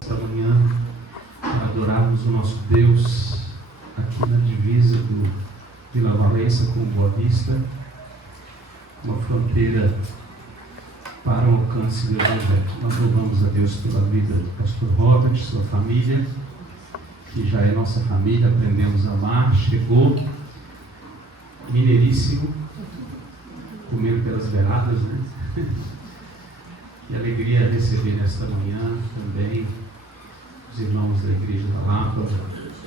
Esta manhã, para adorarmos o nosso Deus aqui na divisa do Vila Valença com Boa Vista, uma fronteira para o alcance do Evangelho. Nós louvamos a Deus pela vida do pastor Robert, sua família, que já é nossa família, aprendemos a amar, chegou mineiríssimo, comendo pelas beiradas, né? Que alegria receber nesta manhã também os irmãos da Igreja da Lapa,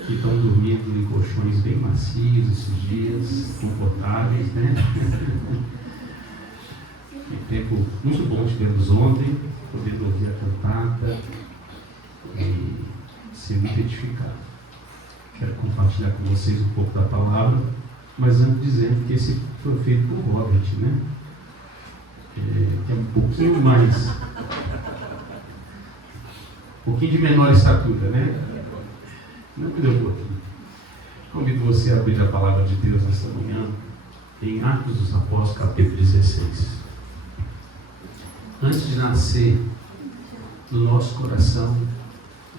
que estão dormindo em colchões bem macios esses dias, confortáveis, né? Um tempo muito bom tivemos ontem, poder ouvir a cantata e ser muito edificado. Quero compartilhar com vocês um pouco da palavra, mas antes dizendo que esse foi feito por Robert, né? Que é um pouquinho mais, um pouquinho de menor estatura, né? Não me deu um pouquinho. Convido você a abrir a palavra de Deus nesta manhã, em Atos dos Apóstolos, capítulo 16. Antes de nascer no nosso coração,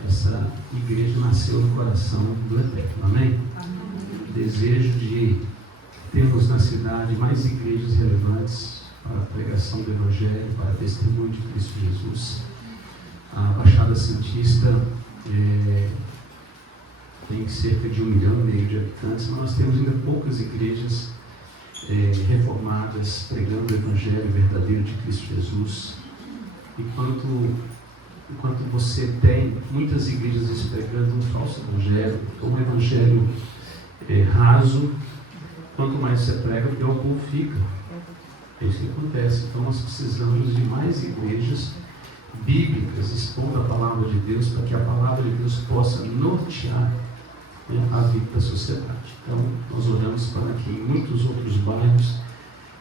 essa igreja nasceu no coração do Eterno, amém? Desejo de termos na cidade mais igrejas relevantes para a pregação do Evangelho, para testemunho de Cristo Jesus. A Baixada Santista tem cerca de 1,5 milhão de habitantes, mas nós temos ainda poucas igrejas reformadas, pregando o Evangelho verdadeiro de Cristo Jesus. Enquanto você tem muitas igrejas pregando um falso evangelho, ou um evangelho raso, quanto mais você prega, pior o povo fica. É isso que acontece. Então nós precisamos de mais igrejas bíblicas expondo a palavra de Deus, para que a palavra de Deus possa nortear, né, a vida da sociedade. Então nós oramos para que em muitos outros bairros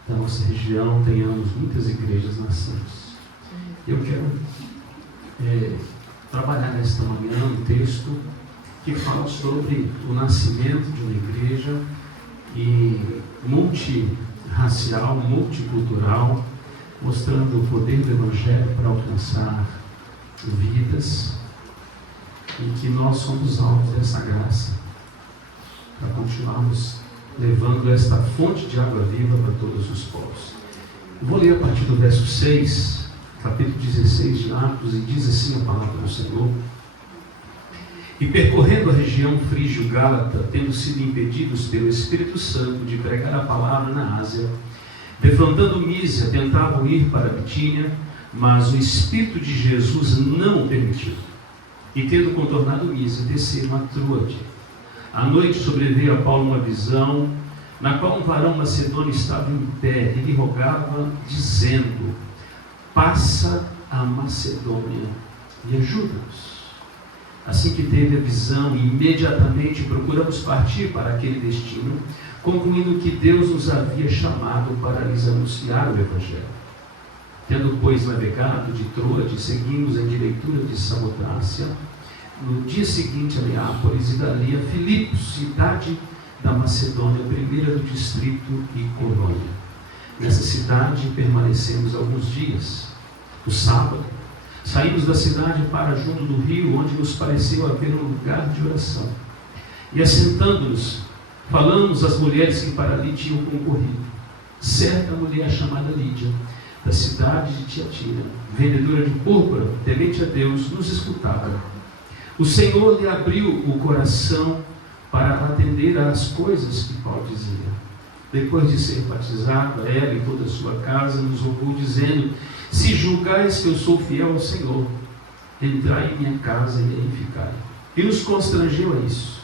da nossa região tenhamos muitas igrejas nascentes. Eu quero trabalhar nesta manhã um texto que fala sobre o nascimento de uma igreja multirracial, multicultural, mostrando o poder do Evangelho para alcançar vidas, e que nós somos alvos dessa graça, para continuarmos levando esta fonte de água viva para todos os povos. Eu vou ler a partir do verso 6, capítulo 16 de Atos, e diz assim a palavra do Senhor: E percorrendo a região frígio-gálata, tendo sido impedidos pelo Espírito Santo de pregar a palavra na Ásia, defrontando Mísia, tentavam ir para Bitínia, mas o Espírito de Jesus não o permitiu. E tendo contornado Mísia, desceram a Troade. À noite sobreveio a Paulo uma visão, na qual um varão macedônio estava em pé e lhe rogava, dizendo: Passa a Macedônia e ajuda-nos. Assim que teve a visão, imediatamente procuramos partir para aquele destino, concluindo que Deus nos havia chamado para lhes anunciar o Evangelho. Tendo, pois, navegado de Troade, seguimos em direitura de Samotrácia, no dia seguinte a Neápolis e dali a Filipos, cidade da Macedônia, primeira do distrito e colônia. Nessa cidade permanecemos alguns dias. No sábado, saímos da cidade para junto do rio, onde nos pareceu haver um lugar de oração. E assentando-nos, falamos às mulheres que para ali tinham concorrido. Certa mulher chamada Lídia, da cidade de Tiatira, vendedora de púrpura, temente a Deus, nos escutava. O Senhor lhe abriu o coração para atender às coisas que Paulo dizia. Depois de ser batizado, ela e toda a sua casa nos rogou, dizendo: Se julgais que eu sou fiel ao Senhor, entrai em minha casa e aí ficai. E nos constrangeu a isso.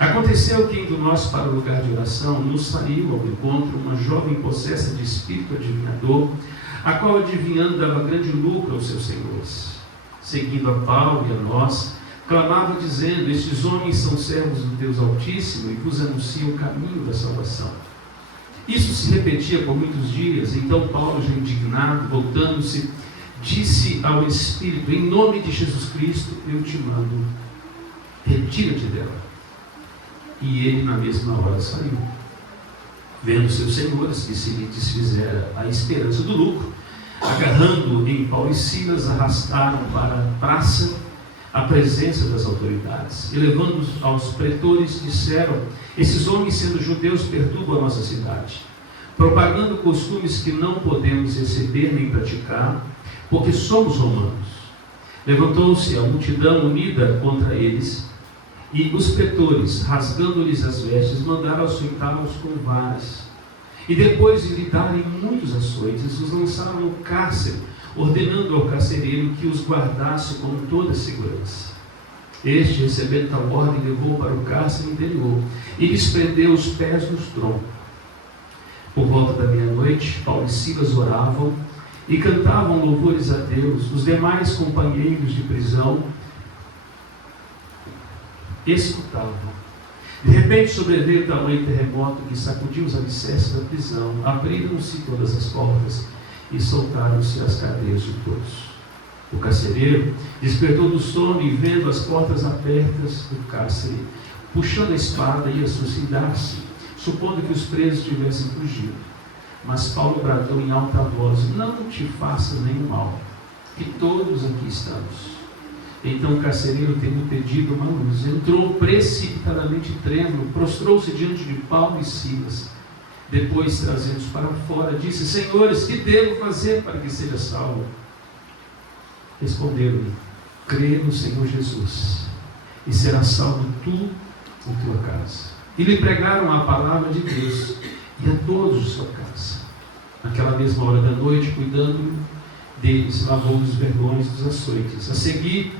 Aconteceu que, indo nós para o lugar de oração, nos saiu ao encontro uma jovem possessa de espírito adivinhador, a qual, adivinhando, dava grande lucro aos seus senhores. Seguindo a Paulo e a nós, clamava dizendo: Estes homens são servos do Deus Altíssimo e vos anunciam o caminho da salvação. Isso se repetia por muitos dias. Então Paulo, já indignado, voltando-se, disse ao Espírito: Em nome de Jesus Cristo eu te mando, retira-te dela. E ele na mesma hora saiu. vendo seus senhores que se lhe desfizera a esperança do lucro, agarrando em Paulo e Silas, arrastaram para a praça a presença das autoridades, e levando-os aos pretores, disseram: esses homens, sendo judeus, perturbam a nossa cidade, propagando costumes que não podemos receber nem praticar, porque somos romanos. Levantou-se a multidão unida contra eles, e os pretores, rasgando-lhes as vestes, mandaram açoitá-los com varas. E depois de lhe darem muitos açoites, os lançaram no cárcere, ordenando ao carcereiro que os guardasse com toda a segurança. Este, recebendo tal ordem, levou para o cárcere interior e lhes prendeu os pés nos troncos. Por volta da meia-noite, Paulo e Silas oravam e cantavam louvores a Deus. Os demais companheiros de prisão escutavam. De repente sobreveio tamanho terremoto que sacudiu os alicerces da prisão. Abriram-se todas as portas e soltaram-se as cadeias de todos. O carcereiro despertou do sono e, vendo as portas abertas do cárcere, puxando a espada, ia suicidar-se, supondo que os presos tivessem fugido. Mas Paulo bradou em alta voz: não te faças nenhum mal, que todos aqui estamos. Então o carcereiro, tendo pedido uma luz, entrou precipitadamente trêmulo, prostrou-se diante de Paulo e Silas. Depois, trazendo-os para fora, disse: senhores, que devo fazer para que seja salvo? Responderam-lhe: crê no Senhor Jesus, e serás salvo tu e tua casa. E lhe pregaram a palavra de Deus, e a todos de sua casa. Naquela mesma hora da noite, cuidando deles, lavou os vergões dos açoites. A seguir,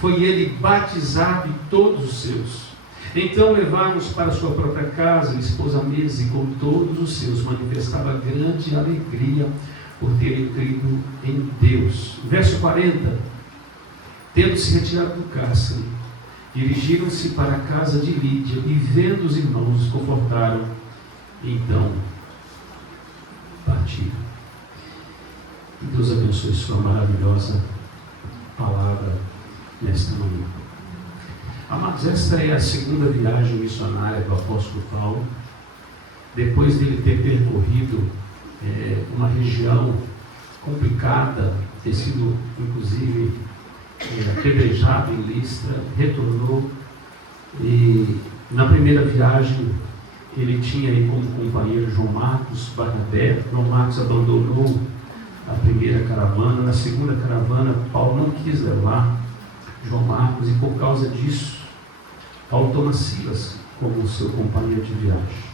foi ele batizado e todos os seus. Então levaram-os para sua própria casa, ele expôs a mesa e com todos os seus manifestava grande alegria por terem crido em Deus. Verso 40. Tendo-se retirado do cárcere, dirigiram-se para a casa de Lídia e, vendo os irmãos, os confortaram. Então partiram. Que Deus abençoe sua maravilhosa palavra nesta manhã. Amados, esta é a segunda viagem missionária do apóstolo Paulo, depois dele ter percorrido uma região complicada, ter sido inclusive apedrejado em Listra, retornou, e na primeira viagem ele tinha aí como companheiro João Marcos Barnabé. João Marcos abandonou a primeira caravana. Na segunda caravana, Paulo não quis levar João Marcos, e por causa disso Paulo toma Silas como seu companheiro de viagem.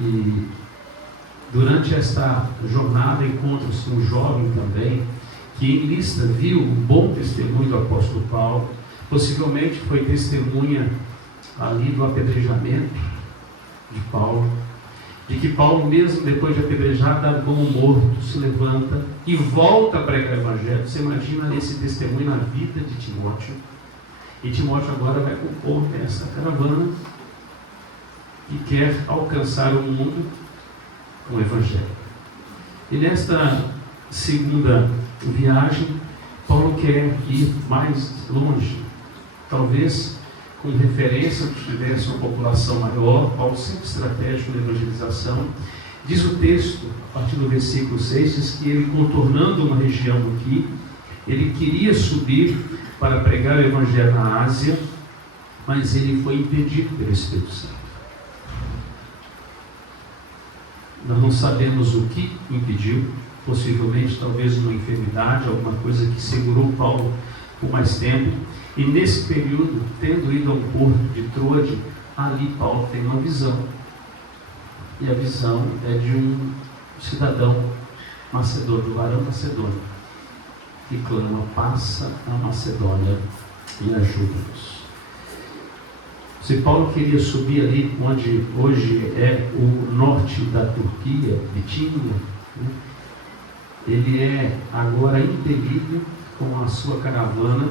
E durante esta jornada encontra-se um jovem também, que em Listra viu um bom testemunho do apóstolo Paulo, possivelmente foi testemunha ali do apedrejamento de Paulo, de que Paulo, mesmo depois de apedrejado, como morto, se levanta e volta a pregar o evangelho. Você imagina esse testemunho na vida de Timóteo. E Timóteo agora vai compor essa caravana e quer alcançar o mundo com o evangelho. E nesta segunda viagem, Paulo quer ir mais longe, talvez com referência que tivesse uma população maior. Paulo sempre estratégico na evangelização. Diz o texto, a partir do versículo 6, diz que ele, contornando uma região aqui, ele queria subir para pregar o evangelho na Ásia, mas ele foi impedido pelo Espírito Santo. Nós não sabemos o que impediu, possivelmente talvez uma enfermidade, alguma coisa que segurou Paulo por mais tempo. E nesse período, tendo ido ao porto de Troade, ali Paulo tem uma visão. E a visão é de um cidadão macedônio, do varão macedônio, que clama: passa a Macedônia e ajuda-nos. Se Paulo queria subir ali onde hoje é o norte da Turquia, Bitínia, ele é agora impelido com a sua caravana,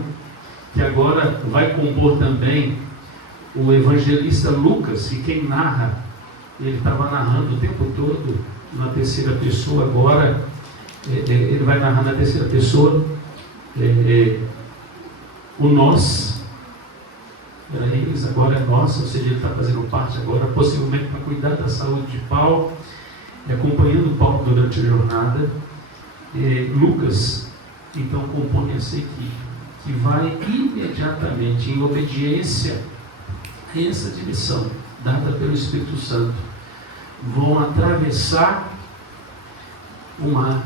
que agora vai compor também o evangelista Lucas, e quem narra, ele estava narrando o tempo todo na terceira pessoa, agora ele vai narrar na terceira pessoa o nós, era eles, agora é nossa, ou seja, ele está fazendo parte agora, possivelmente para cuidar da saúde de Paulo, acompanhando Paulo durante a jornada. Lucas, então, compõe essa equipe, que vai imediatamente, em obediência a essa direção dada pelo Espírito Santo, vão atravessar o mar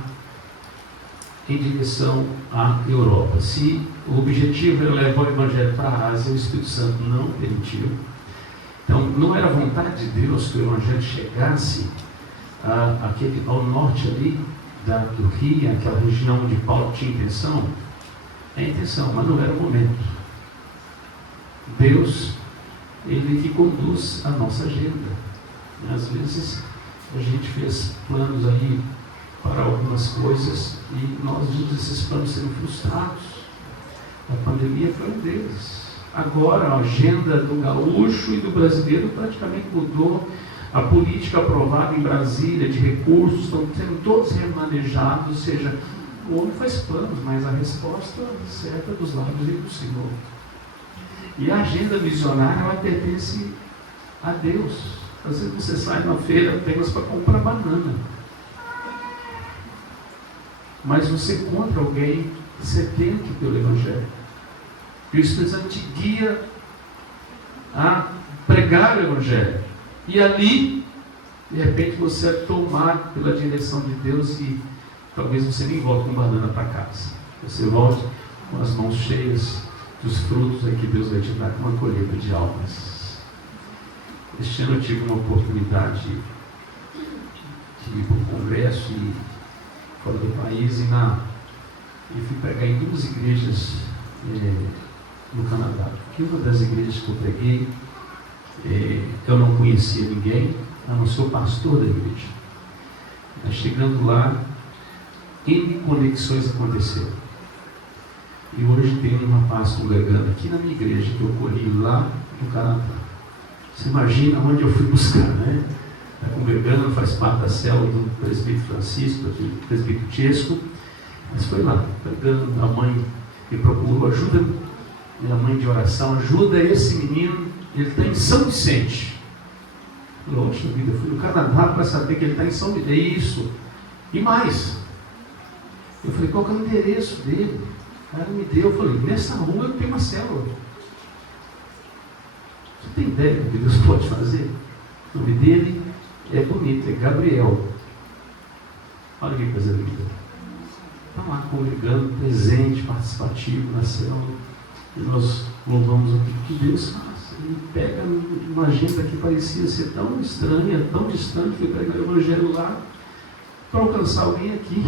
em direção à Europa. Se o objetivo era levar o Evangelho para a Ásia, o Espírito Santo não permitiu. Então, não era vontade de Deus que o Evangelho chegasse ao norte ali do Rio, aquela região onde Paulo tinha intenção. É a intenção, mas não era o momento. Deus, Ele que conduz a nossa agenda. Às vezes, a gente fez planos aí para algumas coisas e nós vimos esses planos sendo frustrados. A pandemia foi um deles. Agora a agenda do gaúcho e do brasileiro praticamente mudou. A política aprovada em Brasília de recursos estão sendo todos remanejados, ou seja, o homem faz planos, mas a resposta certa dos lábios do Senhor. E a agenda missionária, ela pertence a Deus. Às vezes você sai na feira apenas para comprar banana, mas você encontra alguém sedento pelo Evangelho, e o Espírito Santo te guia a pregar o Evangelho, e ali, de repente, você é tomado pela direção de Deus, e talvez você nem volte com banana para casa, você volte com as mãos cheias dos frutos que Deus vai te dar, com uma colheita de almas. Este ano eu tive uma oportunidade de ir para um congresso fora do país, e fui pregar em 2 igrejas no Canadá. Porque uma das igrejas que eu preguei, eu não conhecia ninguém, eu não sou pastor da igreja. Mas chegando lá, N conexões aconteceram. E hoje tem um rapaz congregando aqui na minha igreja, que eu colhi lá no Canadá. Você imagina onde eu fui buscar, né? Está congregando, faz parte da célula do presbítero Francisco, do presbítero Chesco, mas foi lá, pregando. A mãe me procurou, ajuda, minha mãe de oração, ajuda esse menino, ele está em São Vicente. Poxa vida, eu fui no Canadá para saber que ele está em São Vicente. É isso. E mais, eu falei, qual que é o endereço dele? O cara me deu, eu falei, nessa rua eu tenho uma célula. Você tem ideia do que Deus pode fazer? O nome dele é bonito, é Gabriel. Olha que coisa linda. Está lá congregando, presente, participativo na célula. E nós louvamos o que Deus faz. Ele pega uma agenda que parecia ser tão estranha, tão distante, foi pregar o Evangelho lá para alcançar alguém aqui.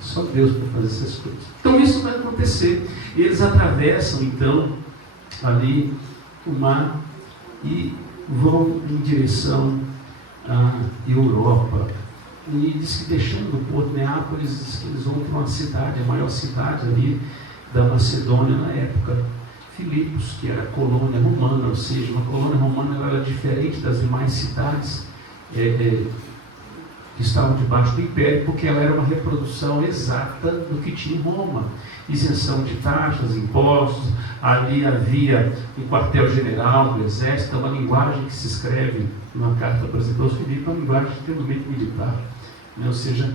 Só Deus pode fazer essas coisas. Então isso vai acontecer. Eles atravessam então ali o mar e vão em direção à Europa. E diz que deixando o Porto Neápolis, diz que eles vão para uma cidade, a maior cidade ali da Macedônia na época, Filipos, que era colônia romana, ou seja, uma colônia romana ela era diferente das demais cidades que estavam debaixo do império, porque ela era uma reprodução exata do que tinha em Roma. Isenção de taxas, impostos, ali havia um quartel-general do exército, uma linguagem que se escreve na carta para os Filipos, uma linguagem extremamente militar, né? Ou seja,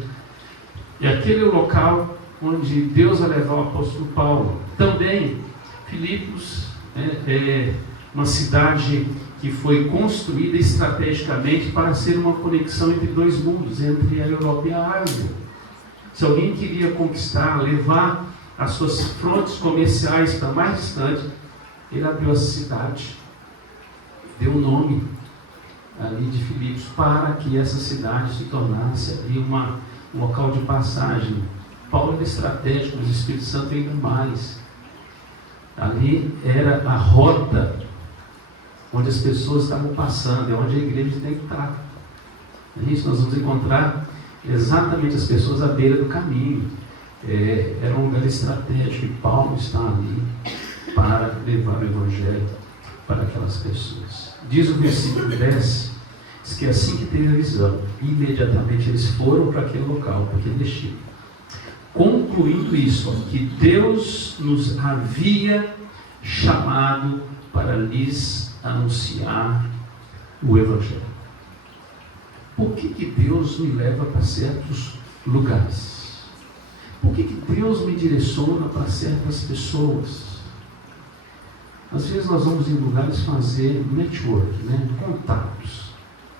é aquele local onde Deus vai levar o apóstolo Paulo. Também, Filipos é uma cidade que foi construída estrategicamente para ser uma conexão entre 2 mundos, entre a Europa e a Ásia. Se alguém queria conquistar, levar as suas frontes comerciais para mais distante, ele abriu essa cidade, deu o nome ali de Filipos, para que essa cidade se tornasse ali um local de passagem. Paulo era estratégico, mas o Espírito Santo ainda mais. Ali era a rota onde as pessoas estavam passando, é onde a igreja tem que estar. É isso, nós vamos encontrar exatamente as pessoas à beira do caminho. Era um lugar estratégico e Paulo está ali para levar o Evangelho para aquelas pessoas. Diz o versículo 10, diz que assim que teve a visão, imediatamente eles foram para aquele local, para aquele destino. Concluindo isso, que Deus nos havia chamado para lhes anunciar o Evangelho. Por que Deus me leva para certos lugares? Por que Deus me direciona para certas pessoas? Às vezes nós vamos em lugares fazer network, contatos,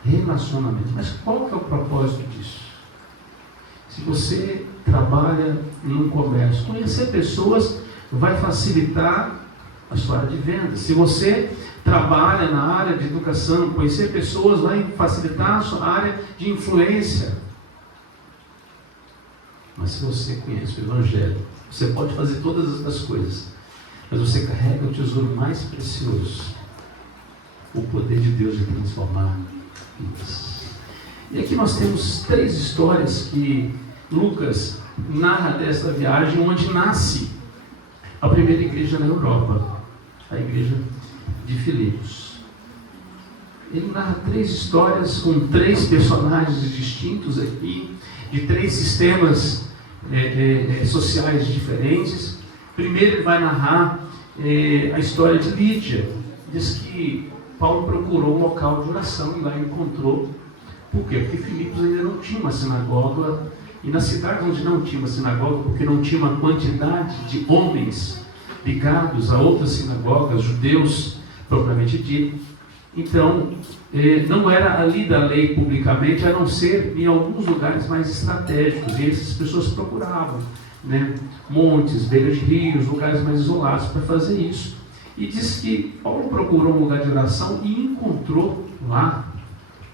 relacionamentos. Mas qual que é o propósito disso? Se você trabalha em um comércio, conhecer pessoas vai facilitar a sua área de venda. Se você trabalha na área de educação, conhecer pessoas vai facilitar a sua área de influência. Mas se você conhece o Evangelho, você pode fazer todas as coisas, mas você carrega o tesouro mais precioso, o poder de Deus de transformar vidas. E aqui nós temos 3 histórias que Lucas narra desta viagem, onde nasce a primeira igreja na Europa, a igreja de Filipos. Ele narra 3 histórias com 3 personagens distintos aqui, de 3 sistemas sociais diferentes. Primeiro ele vai narrar a história de Lídia. Diz que Paulo procurou um local de oração e lá encontrou. Por quê? Porque Filipos ainda não tinha uma sinagoga, e na cidade onde não tinha uma sinagoga, porque não tinha uma quantidade de homens ligados a outras sinagogas, judeus propriamente dito, então não era ali da lei publicamente, a não ser em alguns lugares mais estratégicos, e essas pessoas procuravam montes, beiras de rios, lugares mais isolados para fazer isso. E diz que Paulo procurou um lugar de oração e encontrou lá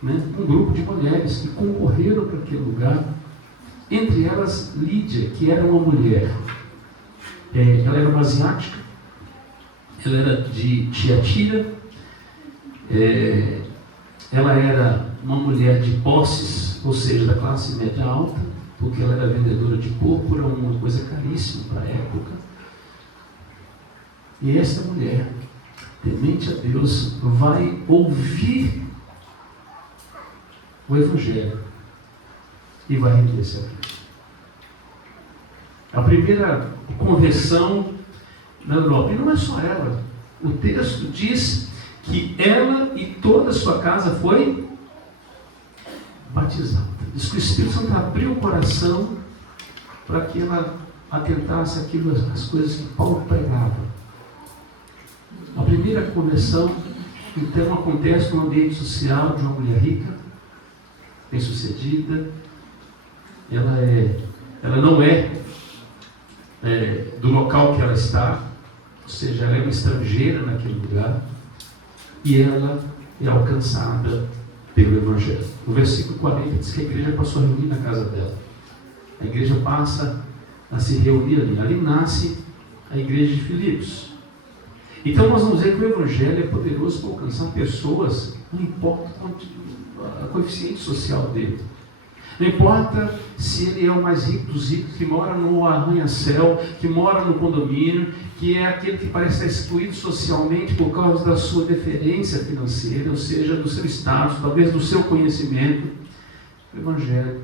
um grupo de mulheres que concorreram para aquele lugar, entre elas Lídia, que era uma mulher, ela era uma asiática, ela era de Tiatira, ela era uma mulher de posses, ou seja, da classe média alta, porque ela era vendedora de púrpura, uma coisa caríssima para a época. E essa mulher, temente a Deus, vai ouvir o Evangelho e vai render-se a Cristo. A primeira conversão na Europa, e não é só ela, o texto diz que ela e toda a sua casa foi batizada. Diz que o Espírito Santo abriu o coração para que ela atentasse aquilo, as coisas que Paulo pregava. A primeira conversão, então, acontece no ambiente social de uma mulher rica, bem-sucedida. Ela não é do local que ela está, ou seja, ela é uma estrangeira naquele lugar, e ela é alcançada pelo Evangelho. No versículo 40 diz que a igreja passou a reunir na casa dela. A igreja passa a se reunir ali. Ali nasce a igreja de Filipos. Então nós vamos ver que o Evangelho é poderoso para alcançar pessoas, não importa a coeficiente social dele. Não importa se ele é o mais rico dos ricos, que mora no arranha-céu, que mora no condomínio, que é aquele que parece estar excluído socialmente por causa da sua deferência financeira, ou seja, do seu status, talvez do seu conhecimento. O Evangelho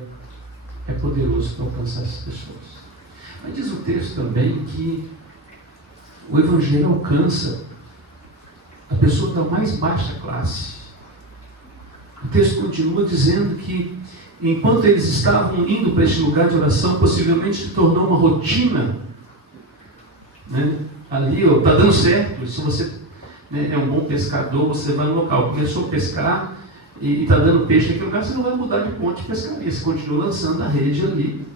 é poderoso para alcançar essas pessoas. Mas diz o texto também que o Evangelho alcança a pessoa da mais baixa classe. O texto continua dizendo que enquanto eles estavam indo para este lugar de oração, possivelmente se tornou uma rotina, ali está dando certo. Se você é um bom pescador, você vai no local, começou a pescar e está dando peixe naquele lugar, você não vai mudar de ponto de pescaria, você continua lançando a rede ali,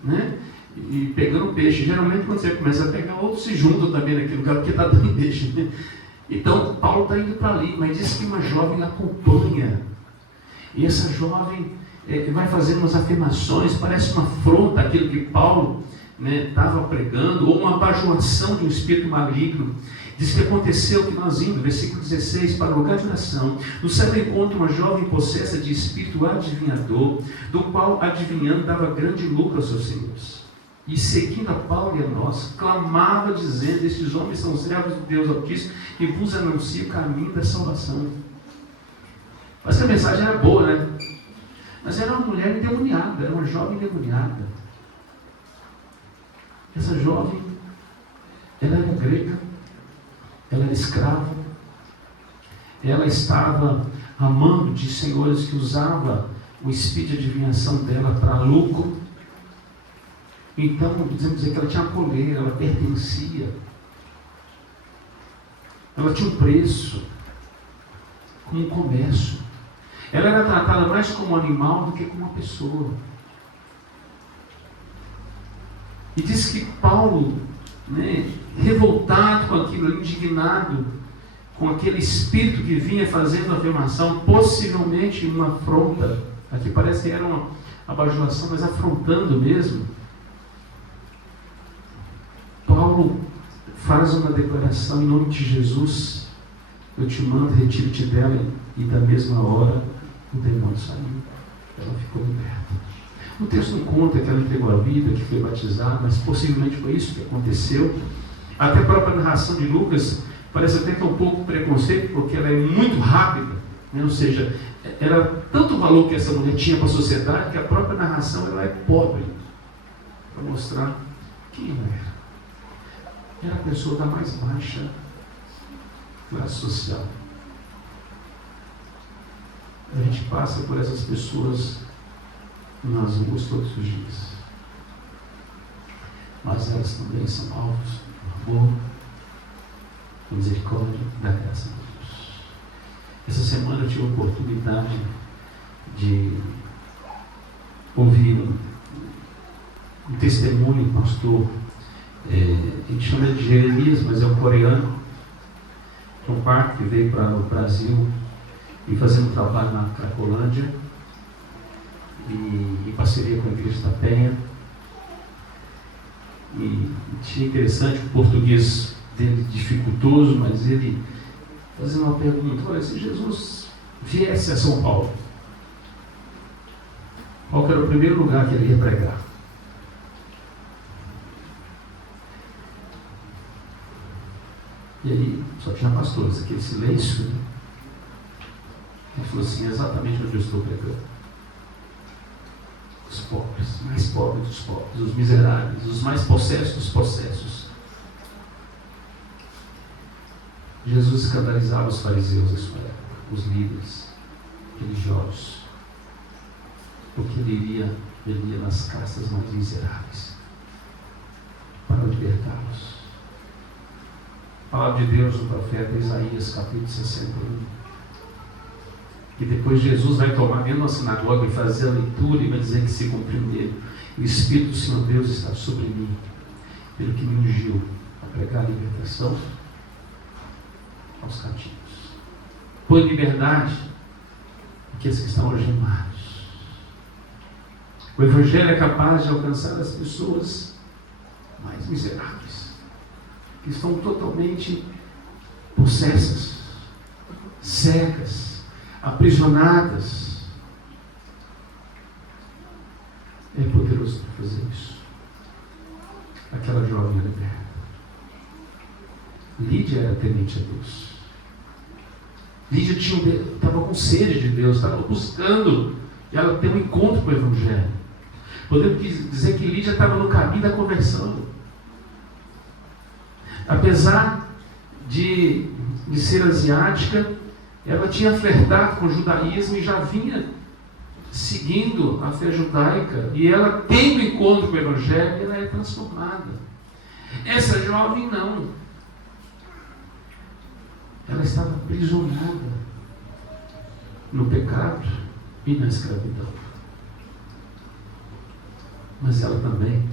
e pegando peixe. Geralmente quando você começa a pegar, outros se juntam também naquele lugar, porque está dando peixe. Então Paulo está indo para ali, mas diz que uma jovem acompanha, e essa jovem vai fazendo umas afirmações, parece uma afronta àquilo que Paulo estava pregando, ou uma bajulação de um espírito maligno. Diz que aconteceu que nós indo, versículo 16, para o lugar de oração, no céu encontra uma jovem possessa de espírito adivinhador, do qual adivinhando dava grande lucro aos seus senhores. E seguindo a Paulo e a nós, clamava dizendo: estes homens são servos de Deus Altíssimo, que vos anuncia o caminho da salvação. Mas a mensagem era boa, Mas era uma mulher endemoniada, era uma jovem endemoniada. Essa jovem, ela era grega, ela era escrava, ela estava amando de senhores que usavam o espírito de adivinhação dela para lucro. Então, podemos dizer que ela tinha coleira, ela pertencia, ela tinha um preço, como um comércio. Ela era tratada mais como um animal do que como uma pessoa. E diz que Paulo, revoltado com aquilo, indignado com aquele espírito que vinha fazendo a afirmação, possivelmente uma afronta, aqui parece que era uma bajulação, mas afrontando mesmo, Paulo faz uma declaração: em nome de Jesus, eu te mando, retire-te dela. E da mesma hora o demônio saiu, ela ficou liberta. O texto não conta que ela entregou a vida, que foi batizada, mas possivelmente foi isso que aconteceu. Até a própria narração de Lucas parece até que é um pouco preconceito, porque ela é muito rápida, ou seja, era tanto valor que essa mulher tinha para a sociedade, que a própria narração ela é pobre, para mostrar quem ela era. Era a pessoa da mais baixa classe social. A gente passa por essas pessoas nas ruas todos os dias, mas elas também são alvos do amor, da misericórdia, da graça de Deus. Essa semana eu tive a oportunidade de ouvir um testemunho do pastor, a gente chama ele de Jeremias, mas é um coreano, um parque que veio para o Brasil e fazendo um trabalho na Cracolândia, e em parceria com a Igreja da Penha. E achei interessante o português dele dificultoso, mas ele fazendo uma pergunta: olha, se Jesus viesse a São Paulo, qual que era o primeiro lugar que ele ia pregar? E aí só tinha pastores, aquele silêncio, né? Ele falou assim: exatamente onde eu estou pregando. Os pobres, mais pobres dos pobres, os miseráveis, os mais possessos dos possessos. Jesus escandalizava os fariseus da sua época, os líderes religiosos, porque ele ia nas castas mais miseráveis para libertá-los. A palavra de Deus no profeta Isaías, capítulo 61. E depois Jesus vai tomar dentro da sinagoga e fazer a leitura e vai dizer que se cumpriu nele: o Espírito do Senhor Deus está sobre mim, pelo que me ungiu a pregar a libertação aos cativos, pôr em liberdade aqueles que estão algemados. O Evangelho é capaz de alcançar as pessoas mais miseráveis, que estão totalmente possessas, cegas, aprisionadas. É poderoso para fazer isso. Aquela jovem era liberta. Lídia era temente a Deus. Lídia estava com sede de Deus, estava buscando, e ela teve um encontro com o Evangelho. Podemos dizer que Lídia estava no caminho da conversão. Apesar de ser asiática, ela tinha flertado com o judaísmo e já vinha seguindo a fé judaica, e ela tem um encontro com o Evangelho e ela é transformada. Essa jovem não. Ela estava aprisionada no pecado e na escravidão. Mas ela também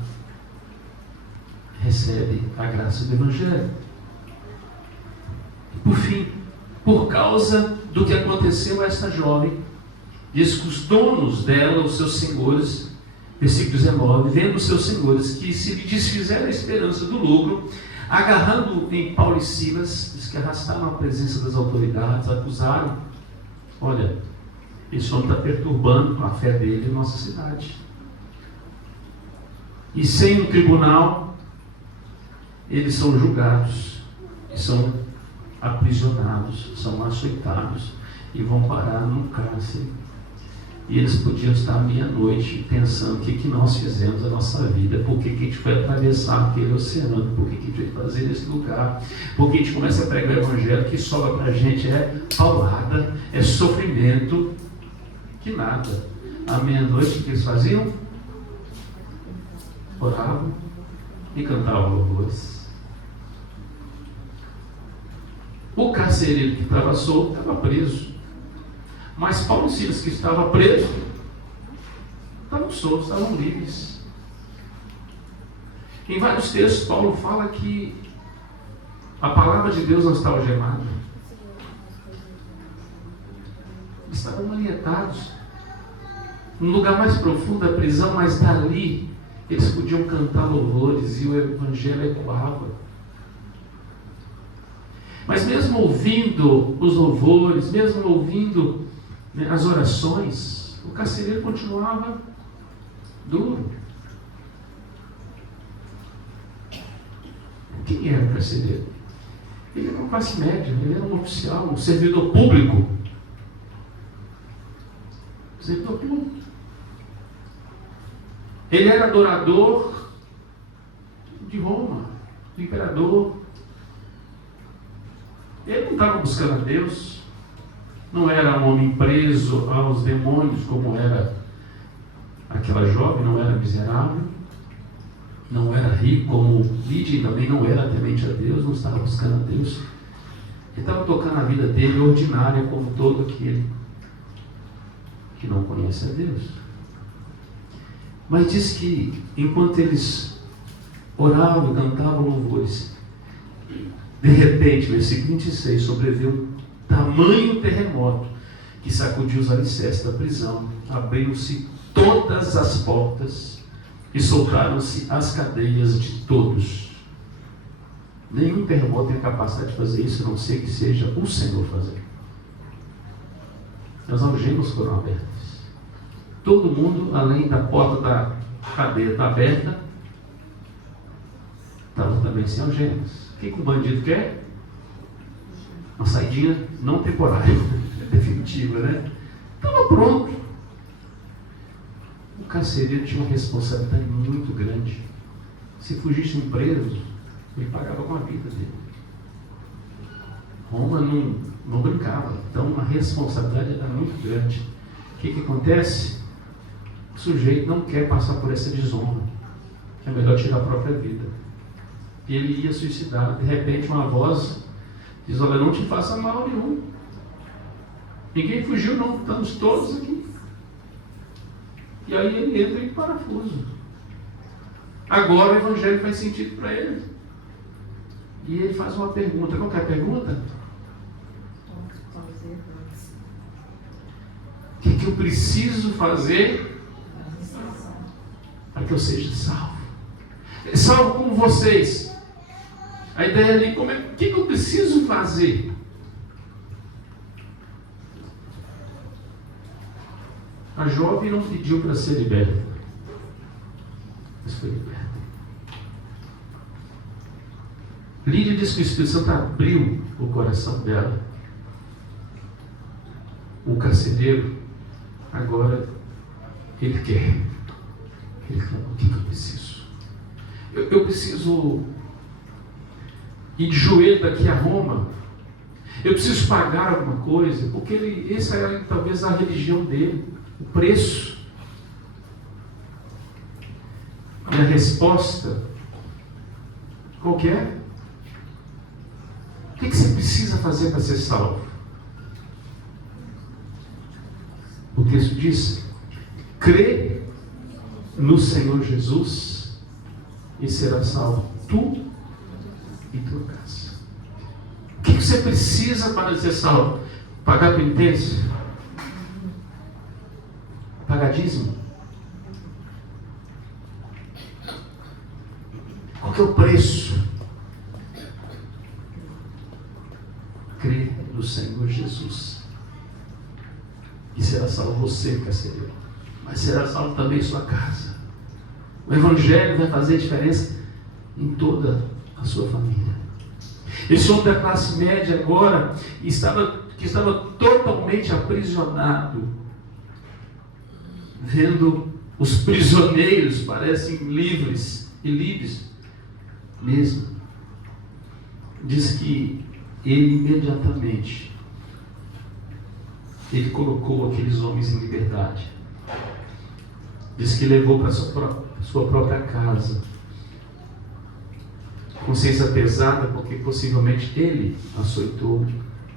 recebe a graça do Evangelho. Por fim, por causa do que aconteceu a esta jovem, diz que os donos dela, os seus senhores, versículo 19, vendo os seus senhores que se lhe desfizeram a esperança do lucro, agarrando em Paulo e Silas, diz que arrastaram a presença das autoridades, acusaram: olha, esse homem está perturbando a fé dele em nossa cidade. E sem um tribunal, eles são julgados, são aprisionados, são açoitados e vão parar num cárcere E eles podiam estar à meia-noite pensando o que nós fizemos na nossa vida, por que a gente foi atravessar aquele oceano, por que a gente veio fazer nesse lugar, por que a gente começa a pregar o evangelho, que sobra para a gente é paulada, é sofrimento, que nada. À meia-noite o que eles faziam? Oravam e cantavam louvores. O carcereiro que estava solto estava preso. Mas Paulo e Silas, que estavam presos, estavam soltos, estavam livres. Em vários textos, Paulo fala que a palavra de Deus não estava algemada. Eles estavam manietados. No lugar mais profundo da prisão, mas dali eles podiam cantar louvores e o evangelho ecoava. Mas mesmo ouvindo os louvores, mesmo ouvindo as orações, o carcereiro continuava duro. Quem era o carcereiro? Ele era uma classe média, ele era um oficial, um servidor público. Servidor público. Ele era adorador de Roma, do imperador. Ele não estava buscando a Deus. Não era um homem preso aos demônios, como era aquela jovem, não era miserável, não era rico como Lídia, também não era temente a Deus, não estava buscando a Deus. Ele estava tocando a vida dele ordinária, como todo aquele que não conhece a Deus. Mas diz que enquanto eles oravam e cantavam louvores, de repente, versículo 26, sobreveio um tamanho terremoto que sacudiu os alicerces da prisão. Abriram-se todas as portas e soltaram-se as cadeias de todos. Nenhum terremoto tem a capacidade de fazer isso, a não ser que seja o Senhor fazendo. As algemas foram abertas. Todo mundo, além da porta da cadeia estar aberta, estava também sem algemas. O que o bandido quer? Uma saidinha não temporária, definitiva, né? Estava pronto. O carcereiro tinha uma responsabilidade muito grande. Se fugisse um preso, ele pagava com a vida dele. Roma não brincava. Então a responsabilidade era muito grande. O que acontece? O sujeito não quer passar por essa desonra. É melhor tirar a própria vida. E ele ia suicidar. De repente uma voz diz: olha, não te faça mal nenhum. Ninguém fugiu não, estamos todos aqui. E aí ele entra em parafuso. Agora o evangelho faz sentido para ele. E ele faz uma pergunta. Qual que é a pergunta? O que eu preciso fazer para que eu seja salvo? Salvo como vocês. A ideia ali, o que eu preciso fazer? A jovem não pediu para ser liberta, mas foi liberta. Lídia diz que o Espírito Santo abriu o coração dela. O carcereiro, agora, ele quer. Ele fala: o que eu preciso? Eu preciso ir de joelho daqui a Roma. Eu preciso pagar alguma coisa, porque essa era talvez a religião dele, o preço. E a resposta, qual que é? O que você precisa fazer para ser salvo? O texto diz: crê no Senhor Jesus e será salvo tu e tua casa. O que você precisa para ser salvo? Pagar penitência? Pagar dízimo? Qual que é o preço? Crê no Senhor Jesus e será salvo você, carcereiro, mas será salvo também sua casa. O evangelho vai fazer diferença em toda a sua família. Esse homem da classe média agora que estava totalmente aprisionado vendo os prisioneiros parecem livres e livres mesmo. Diz que ele imediatamente ele colocou aqueles homens em liberdade. Diz que levou para sua própria casa. Consciência pesada, porque possivelmente ele açoitou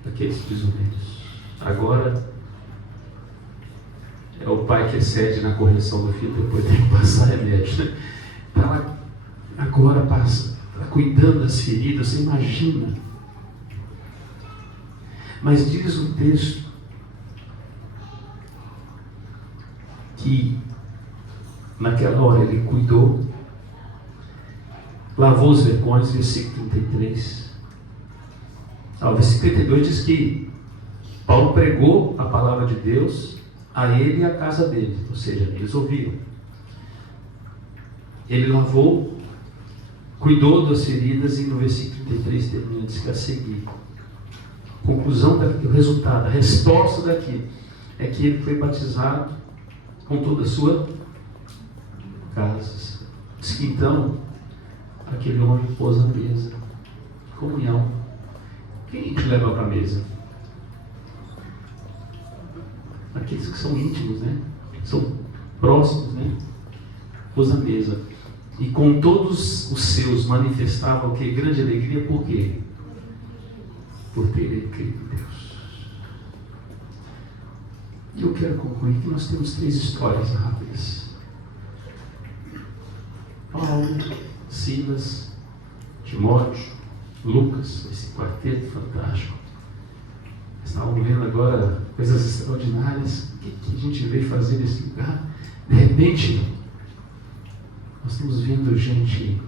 aqueles prisioneiros. Agora é o pai que excede na correção do filho, depois tem que passar remédio. Tá, agora passa, está cuidando das feridas, você imagina. Mas diz o texto que naquela hora ele cuidou, lavou os vergões, versículo 33. O versículo 32 diz que Paulo pregou a palavra de Deus a ele e a casa dele, ou seja, eles ouviram. Ele lavou, cuidou das feridas, e no versículo 33 termina, diz que a seguir. Conclusão daqui, o resultado, a resposta daqui é que ele foi batizado com toda a sua casa. Diz que então aquele homem pôs a mesa, comunhão. Quem a gente leva para a mesa? Aqueles que são íntimos, né? São próximos, né? Pôs a mesa. E com todos os seus manifestava o que? Grande alegria, por quê? Por terem crido em Deus. E eu quero concluir que nós temos 3 histórias rápidas. Paulo, Silas, Timóteo, Lucas, esse quarteto fantástico. Estavam vendo agora coisas extraordinárias. O que a gente veio fazer nesse lugar? De repente, nós estamos vendo gente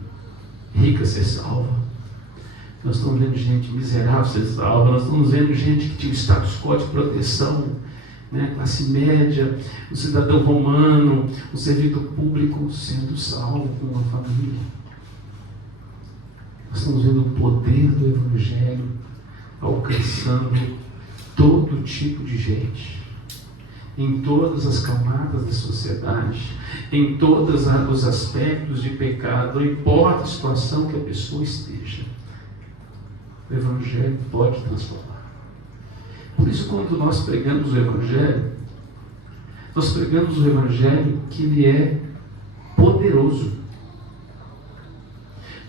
rica ser salva. Nós estamos vendo gente miserável ser salva. Nós estamos vendo gente que tinha o status quo de proteção, né? Classe média, o cidadão romano, o servidor público sendo salvo com uma família. Nós estamos vendo o poder do Evangelho alcançando todo tipo de gente, em todas as camadas da sociedade, em todos os aspectos de pecado, não importa a situação que a pessoa esteja, o Evangelho pode transformar. Por isso, quando nós pregamos o Evangelho, nós pregamos o Evangelho que ele é poderoso.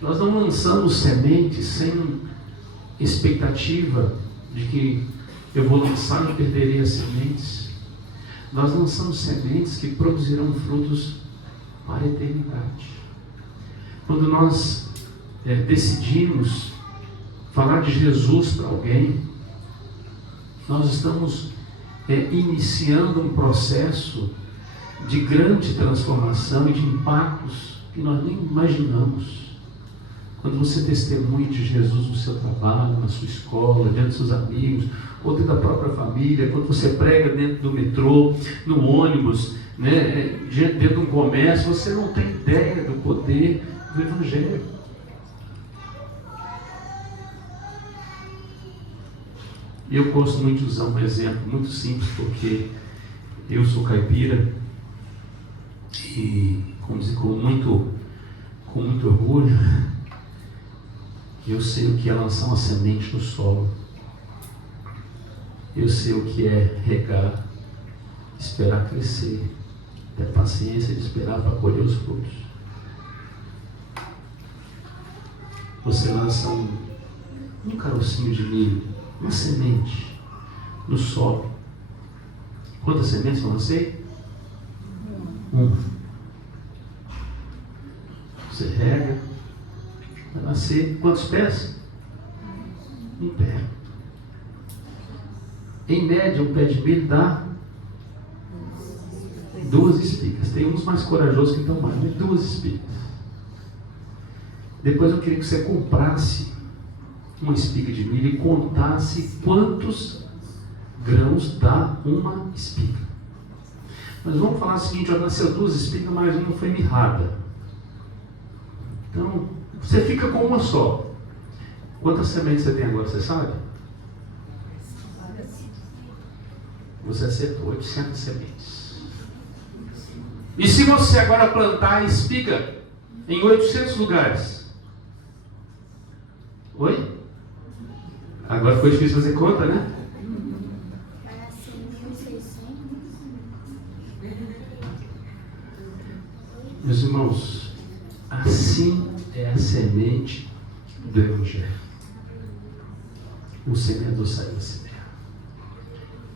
Nós não lançamos sementes sem expectativa de que eu vou lançar e perderei as sementes. Nós lançamos sementes que produzirão frutos para a eternidade. Quando nós decidimos falar de Jesus para alguém, nós estamos iniciando um processo de grande transformação e de impactos que nós nem imaginamos. Quando você testemunha de Jesus no seu trabalho, na sua escola, diante dos seus amigos, ou dentro da própria família, quando você prega dentro do metrô, no ônibus, né, dentro de um comércio, você não tem ideia do poder do Evangelho. E eu gosto muito de usar um exemplo muito simples, porque eu sou caipira e, como dizer, com muito orgulho, eu sei o que é lançar uma semente no solo. Eu sei o que é regar, esperar crescer, ter paciência de esperar para colher os frutos. Você lança um carocinho de milho, uma semente no solo. Quantas sementes eu lancei? Uma. Você rega, vai nascer quantos pés? Um pé. Em média, um pé de milho dá 2 espigas. Tem uns mais corajosos que dão mais, mas 2 espigas. Depois eu queria que você comprasse uma espiga de milho e contasse quantos grãos dá uma espiga. Mas vamos falar o seguinte: já nasceu 2 espigas, mas uma foi mirrada. Então, você fica com uma só. Quantas sementes você tem agora, você sabe? Você acertou 800 sementes. E se você agora plantar espiga em 800 lugares? Oi? Agora foi difícil fazer conta, né? Meus irmãos, assim é a semente do Evangelho. O semeador saiu da semear.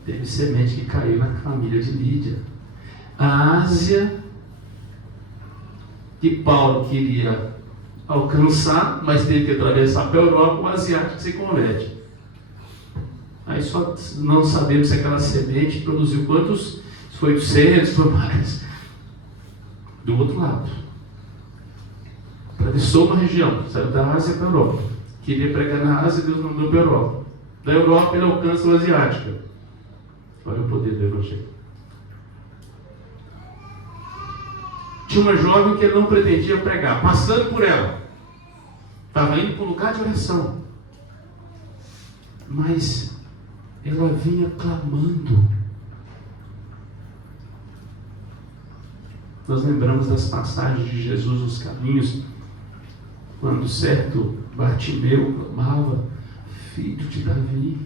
Teve semente que caiu na família de Lídia. A Ásia, que Paulo queria alcançar, mas teve que atravessar para a Europa, o asiático se converte. Aí só não sabemos se aquela semente produziu quantos, se foi 800, foi mais. Do outro lado, atravessou uma região, saiu da Ásia para a Europa. Queria pregar na Ásia, Deus mandou para a Europa. Da Europa ele alcança o asiático. Olha o poder do Evangelho. Tinha uma jovem que ele não pretendia pregar, passando por ela. Estava indo para um lugar de oração. Mas ela vinha clamando. Nós lembramos das passagens de Jesus nos caminhos, quando certo Bartimeu clamava: Filho de Davi,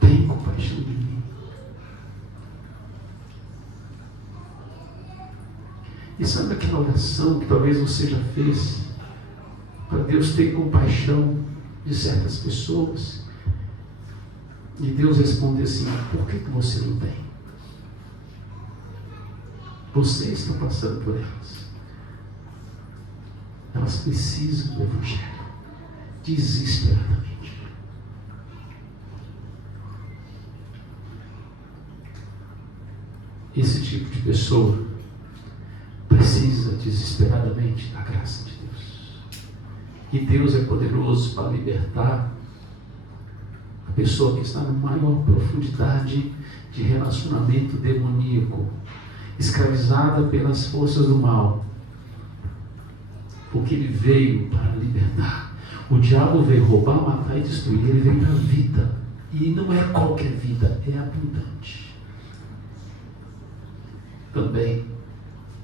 tem compaixão de mim. E sabe aquela oração que talvez você já fez para Deus ter compaixão de certas pessoas? E Deus responde assim: por que você não tem? Vocês estão passando por elas. Elas precisam do Evangelho desesperadamente. Esse tipo de pessoa precisa desesperadamente da graça de Deus. E Deus é poderoso para libertar a pessoa que está na maior profundidade de relacionamento demoníaco, escravizada pelas forças do mal, porque ele veio para libertar. O diabo veio roubar, matar e destruir. Ele veio para a vida, e não é qualquer vida, é abundante. Também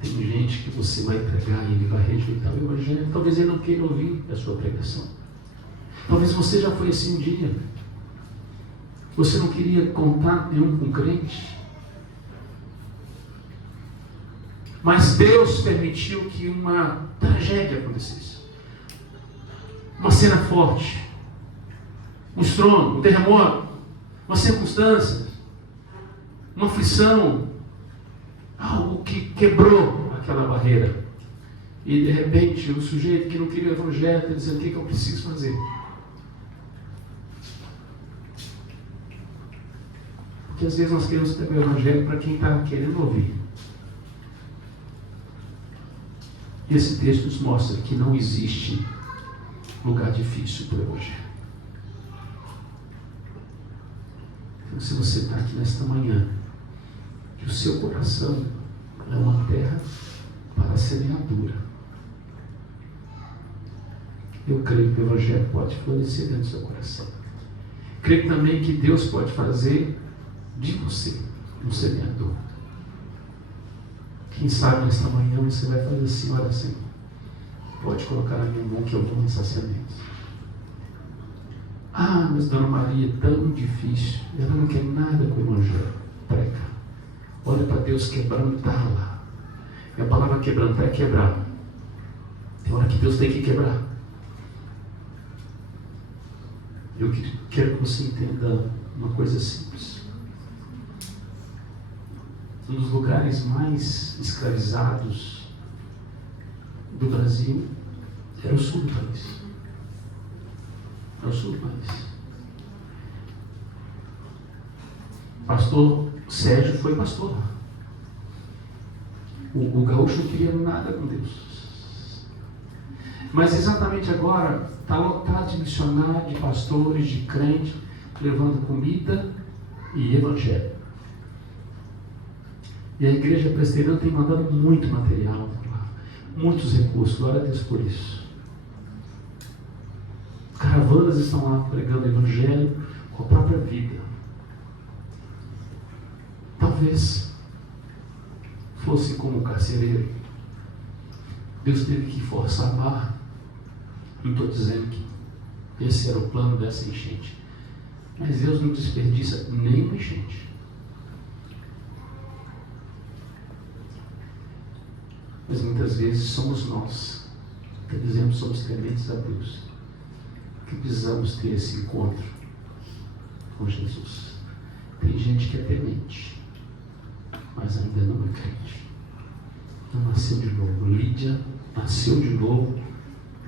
tem gente que você vai pregar e ele vai rejeitar o Evangelho. Talvez ele não queira ouvir a sua pregação. Talvez você já foi assim um dia. Você não queria contato nenhum com crente, mas Deus permitiu que uma tragédia acontecesse. Uma cena forte, um estrondo, um terremoto, uma circunstância, uma aflição, algo que quebrou aquela barreira. E de repente o sujeito que não queria o Evangelho está dizendo: o que eu preciso fazer? Porque às vezes nós queremos pregar o Evangelho para quem está querendo ouvir. Esse texto nos mostra que não existe lugar difícil para o Evangelho. Então, se você está aqui nesta manhã, que o seu coração é uma terra para a semeadura, eu creio que o Evangelho pode florescer dentro do seu coração. Creio também que Deus pode fazer de você um semeador. Quem sabe nesta manhã você vai fazer assim: olha, Senhor, pode colocar na minha mão que eu vou lançar sementes. Ah, mas Dona Maria, é tão difícil, ela não quer nada com o Evangelho. Prega. Olha para Deus quebrantar lá. E a palavra quebrantar é quebrar. Tem hora que Deus tem que quebrar. Eu quero que você entenda uma coisa simples. Um dos lugares mais escravizados do Brasil era o sul do país. Era o sul do país. Pastor Sérgio foi pastor lá. O gaúcho não queria nada com Deus. Mas exatamente agora está lotado de missionários, de pastores, de crentes, levando comida e evangelho. E a igreja presbiteriana tem mandado muito material para lá, muitos recursos, glória a Deus por isso. Caravanas estão lá pregando o evangelho com a própria vida. Talvez fosse como carcereiro. Deus teve que forçar a barra. Não estou dizendo que esse era o plano dessa enchente. Mas Deus não desperdiça nem uma enchente. Mas muitas vezes somos nós, que dizemos somos tementes a Deus, que precisamos ter esse encontro com Jesus. Tem gente que é temente, mas ainda não é crente. Não nasceu de novo. Lídia nasceu de novo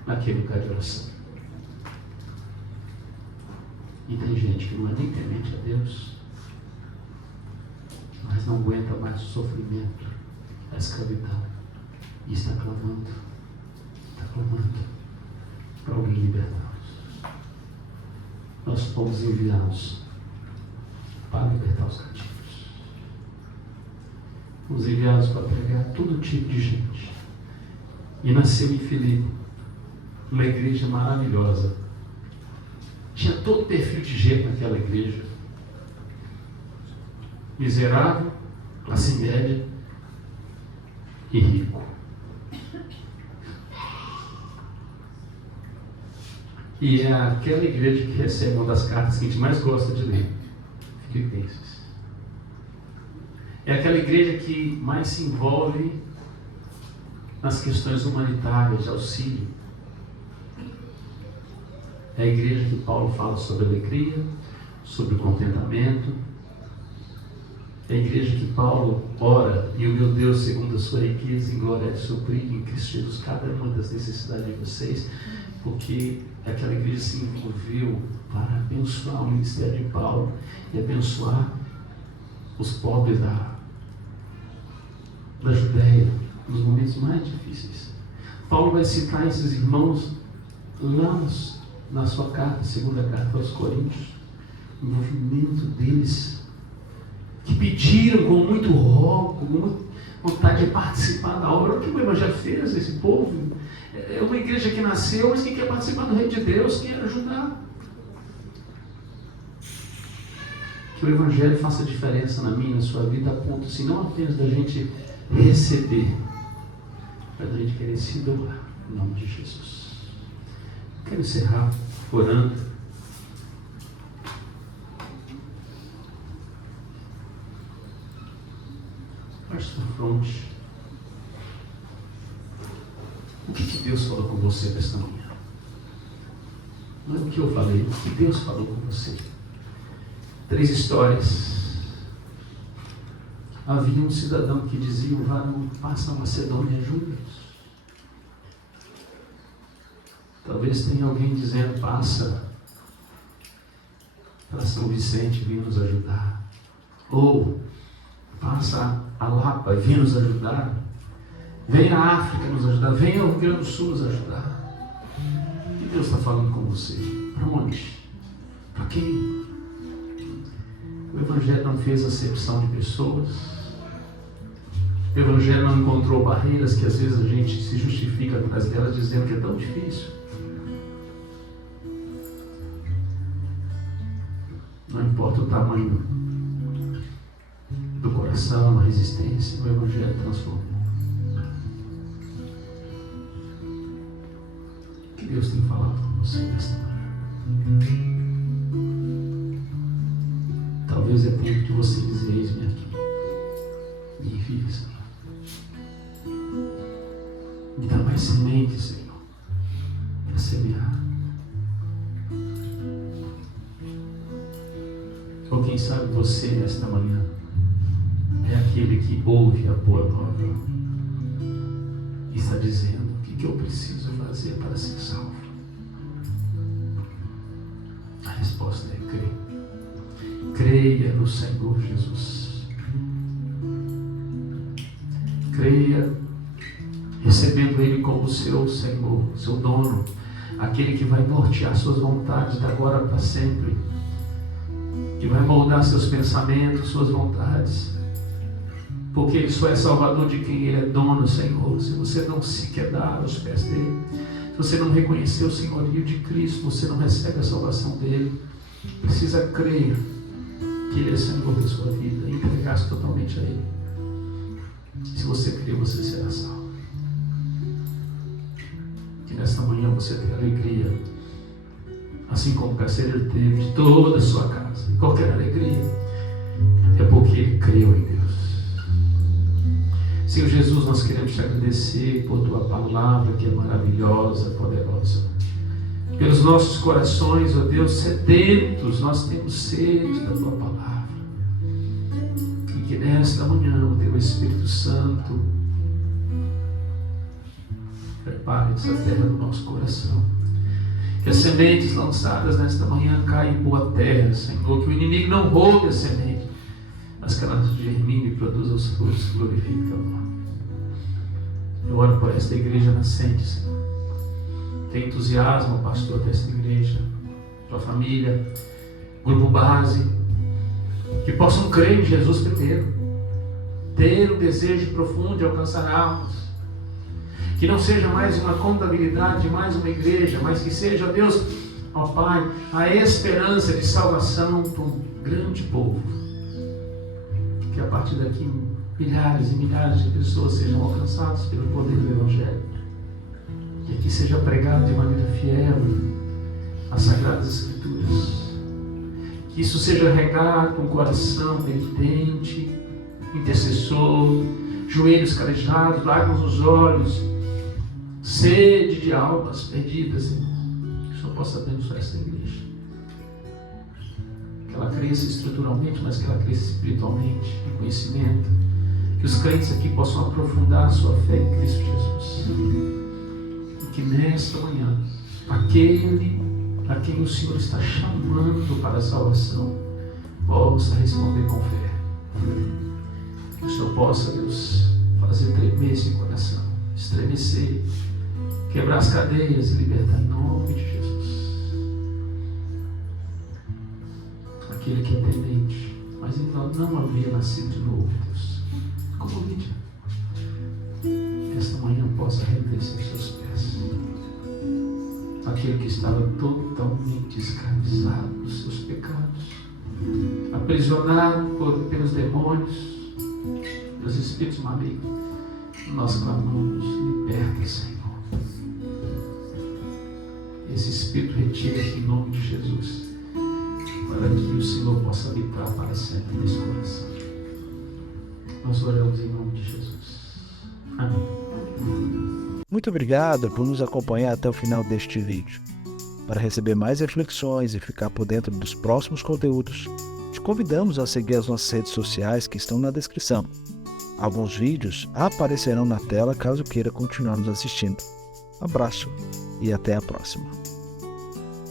naquele lugar de oração. E tem gente que não é nem temente a Deus, mas não aguenta mais o sofrimento, a escravidão. E está clamando para alguém libertá-los. Nós fomos enviados para libertar os cativos. Fomos enviados para pregar todo tipo de gente. E nasceu em Filipe uma igreja maravilhosa. Tinha todo o perfil de gente naquela igreja. Miserável, classe média e rico. E é aquela igreja que recebe uma das cartas que a gente mais gosta de ler, Filipenses. É aquela igreja que mais se envolve nas questões humanitárias, de auxílio. É a igreja que Paulo fala sobre alegria, sobre contentamento. É a igreja que Paulo ora, e o meu Deus, segundo a sua riqueza em glória, é suprir em Cristo Jesus cada uma das necessidades de vocês, porque aquela igreja se envolveu para abençoar o ministério de Paulo e abençoar os pobres da Judéia nos momentos mais difíceis. Paulo vai citar esses irmãos lá na sua carta, segunda carta aos Coríntios, o envolvimento deles, que pediram com muito rogo, com muita vontade de participar da obra. O que o Evangelho fez esse povo? É uma igreja que nasceu, mas que quer participar do reino de Deus, quer ajudar. Que o Evangelho faça diferença na minha, na sua vida, a ponto assim, não apenas da gente receber, mas da gente querer se doar, em nome de Jesus. Quero encerrar orando. Baixe sua fronte. O que Deus falou com você nesta manhã? Não é o que eu falei, o que Deus falou com você. 3 histórias. Havia um cidadão que dizia: varão, passa a Macedônia, ajuda-nos. Talvez tenha alguém dizendo: passa para São Vicente, vem nos ajudar. Ou passa a Lapa e vem nos ajudar. Vem à África nos ajudar. Vem ao Rio Grande do Sul nos ajudar. O que Deus está falando com você? Para onde? Para quem? O Evangelho não fez acepção de pessoas. O Evangelho não encontrou barreiras que às vezes a gente se justifica atrás delas dizendo que é tão difícil. Não importa o tamanho do coração, a resistência, o Evangelho transforma. O que Deus tem falado com você nesta manhã? Talvez é tempo de você dizer: eis-me aqui. Me envia, Senhor. Me dá mais semente, Senhor, para semear. Ou quem sabe você nesta manhã é aquele que ouve a boa nova e está dizendo: o que eu preciso fazer para ser salvo? A resposta é crer. Creia no Senhor Jesus. Creia recebendo Ele como seu Senhor, seu dono, aquele que vai nortear suas vontades da agora para sempre, que vai moldar seus pensamentos, suas vontades, porque Ele só é Salvador de quem Ele é dono, Senhor. Se você não se quedar aos pés dEle, se você não reconhecer o senhorio de Cristo, você não recebe a salvação dEle. Precisa crer que Ele é Senhor da sua vida e entregar-se totalmente a Ele. Se você crê, você será salvo. Que nesta manhã você tenha alegria, assim como o carcereiro teve, de toda a sua casa. E qualquer alegria é porque ele creu em Deus. Senhor Jesus, nós queremos te agradecer por tua palavra, que é maravilhosa, poderosa. Pelos nossos corações, ó Deus, sedentos, nós temos sede da tua palavra. E que nesta manhã o teu Espírito Santo prepare essa terra no nosso coração. Que as sementes lançadas nesta manhã caem em boa terra, Senhor. Que o inimigo não roube a semente, mas que ela germine e produza os frutos que glorificam o teu nome. Eu oro por esta igreja nascente, Senhor. Tem entusiasmo, pastor, desta igreja, tua família, grupo base, que possam crer em Jesus primeiro, ter um desejo profundo de alcançar almas, que não seja mais uma contabilidade de mais uma igreja, mas que seja, Deus, ó Pai, a esperança de salvação para um grande povo, que a partir daqui milhares e milhares de pessoas sejam alcançadas pelo poder do Evangelho. Que aqui seja pregado de maneira fiel as Sagradas Escrituras. Que isso seja regado com o coração penitente, intercessor, joelhos calejados, lágrimas nos olhos, sede de almas perdidas, Senhor. Que o Senhor possa abençoar esta igreja. Que ela cresça estruturalmente, mas que ela cresça espiritualmente, em conhecimento. Que os crentes aqui possam aprofundar a sua fé em Cristo Jesus. Que nesta manhã, aquele a quem o Senhor está chamando para a salvação, possa responder com fé. Que o Senhor possa, Deus, fazer tremer esse coração, estremecer, quebrar as cadeias e libertar em nome de Jesus. Aquele que é temente, mas ainda não havia nascido de novo, Deus, como Lídia, esta manhã possa render-se aos seus pés. Aquele que estava totalmente escravizado dos seus pecados, aprisionado pelos demônios, pelos espíritos malignos, nós clamamos: liberta, Senhor. Esse espírito retira-se em nome de Jesus, para que o Senhor possa habitar para sempre nesse coração. Nós oramos em nome de Jesus. Amém. Muito obrigado por nos acompanhar até o final deste vídeo. Para receber mais reflexões e ficar por dentro dos próximos conteúdos, te convidamos a seguir as nossas redes sociais que estão na descrição. Alguns vídeos aparecerão na tela caso queira continuar nos assistindo. Abraço e até a próxima.